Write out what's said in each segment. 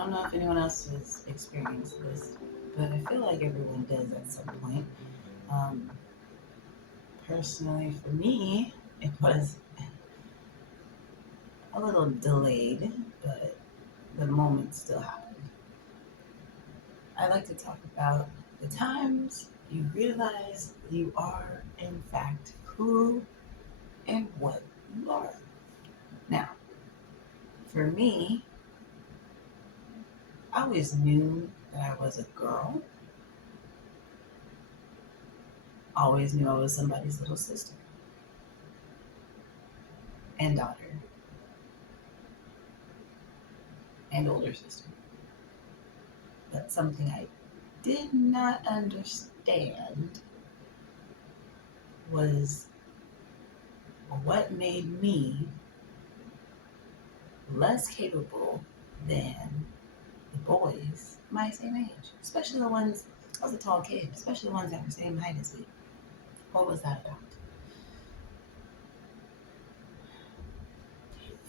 don't know if anyone else has experienced this, but I feel like everyone does at some point. Um, Personally, for me, it was a little delayed, but the moment still happened. I like to talk about the times you realize you are, in fact, who and what you are. Now, for me, I always knew that I was a girl, always knew I was somebody's little sister and daughter and older sister. But something I did not understand was what made me less capable than the boys my same age, especially the ones, I was a tall kid, especially the ones that were same height as me. What was that about?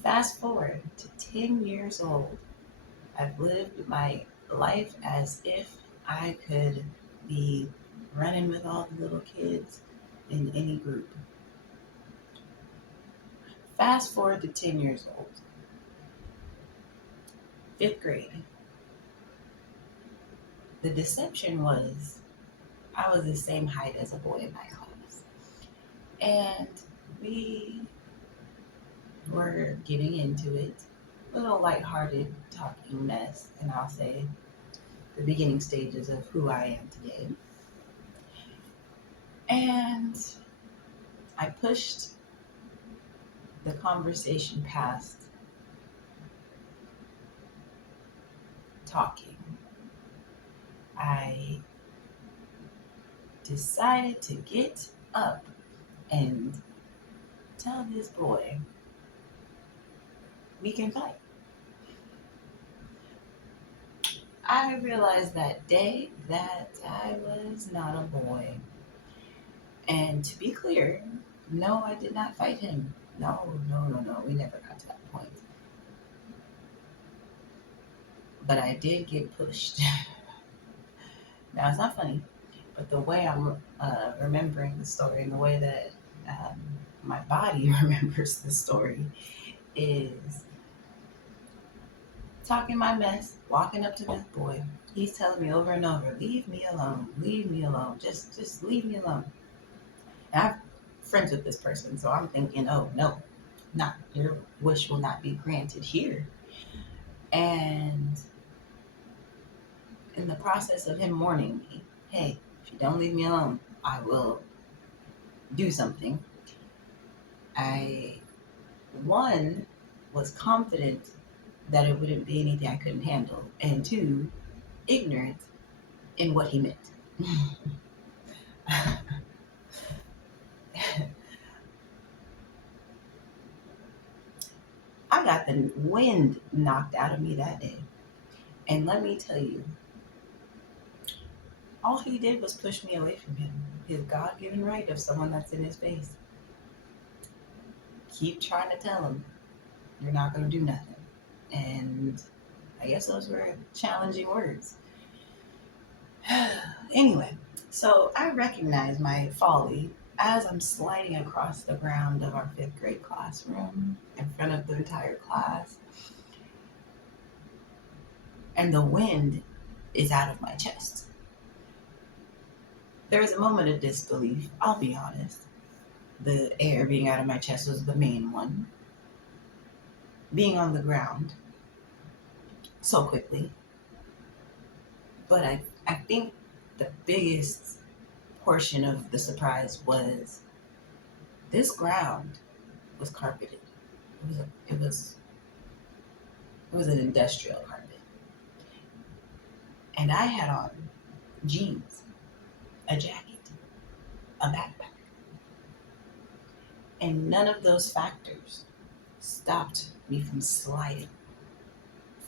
Fast forward to 10 years old, I've lived my life as if I could be running with all the little kids in any group. Fast forward to 10 years old, fifth grade. The deception was I was the same height as a boy in my class. And we were getting into it, a little lighthearted talking mess, and I'll say the beginning stages of who I am today. And I pushed the conversation past talking. I decided to get up and tell this boy we can fight. I realized that day that I was not a boy. And to be clear, no, I did not fight him. No, no, no, no. We never got to that point. But I did get pushed. Now, it's not funny, but the way I'm remembering the story and the way that um, my body remembers the story is talking my mess, walking up to this boy. He's telling me over and over, leave me alone, leave me alone, just leave me alone. And I'm friends with this person, so I'm thinking, oh no, not your wish will not be granted here. And in the process of him warning me, hey, if you don't leave me alone, I will do something. I, one, was confident that it wouldn't be anything I couldn't handle, and two, ignorant in what he meant. I got the wind knocked out of me that day. And let me tell you, all he did was push me away from him. His God given right of someone that's in his face. Keep trying to tell him you're not going to do nothing. And I guess those were challenging words. Anyway, so I recognize my folly as I'm sliding across the ground of our fifth grade classroom in front of the entire class, and the wind is out of my chest. There was a moment of disbelief, I'll be honest. The air being out of my chest was the main one. Being on the ground so quickly. But I think the biggest portion of the surprise was this ground was carpeted. It was it was it was an industrial carpet, and I had on jeans, a jacket, a backpack, and none of those factors stopped me from sliding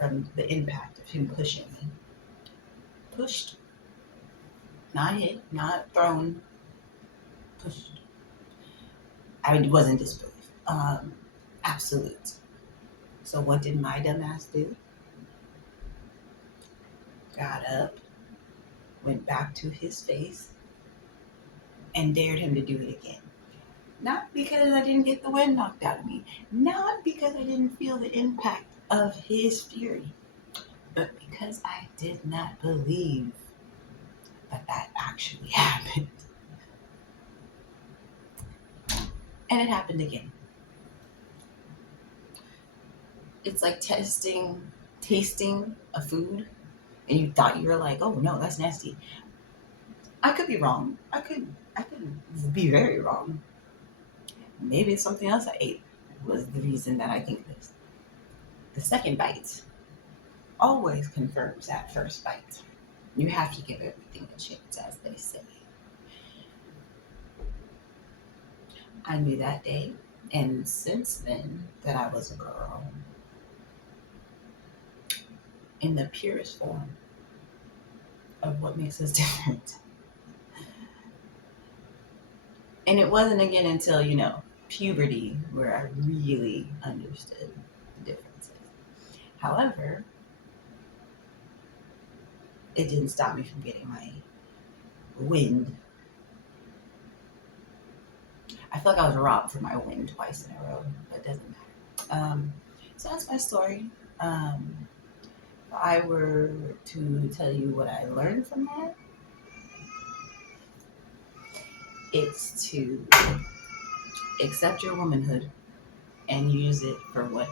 from the impact of him pushing me. Pushed, not hit, not thrown, pushed. I wasn't disbelief. Um, absolute. So what did my dumbass do? got up, went back to his face, and dared him to do it again. Not because I didn't get the wind knocked out of me, not because I didn't feel the impact of his fury, but because I did not believe that that actually happened. And it happened again. It's like tasting a food, and you thought you were like, oh no, that's nasty. I could be wrong. I could be very wrong. Maybe it's something else I ate was the reason that I think this. The second bite always confirms that first bite. You have to give everything a chance, as they say. I knew that day, and since then, that I was a girl in the purest form of what makes us different. And it wasn't again until, puberty where I really understood the differences. However, it didn't stop me from getting my wind. I feel like I was robbed for my win twice in a row, but it doesn't matter. So that's my story. If I were to tell you what I learned from that, it's to accept your womanhood and use it for what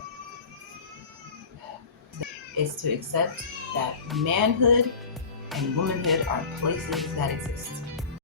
it's to accept that manhood and womanhood are places that exist.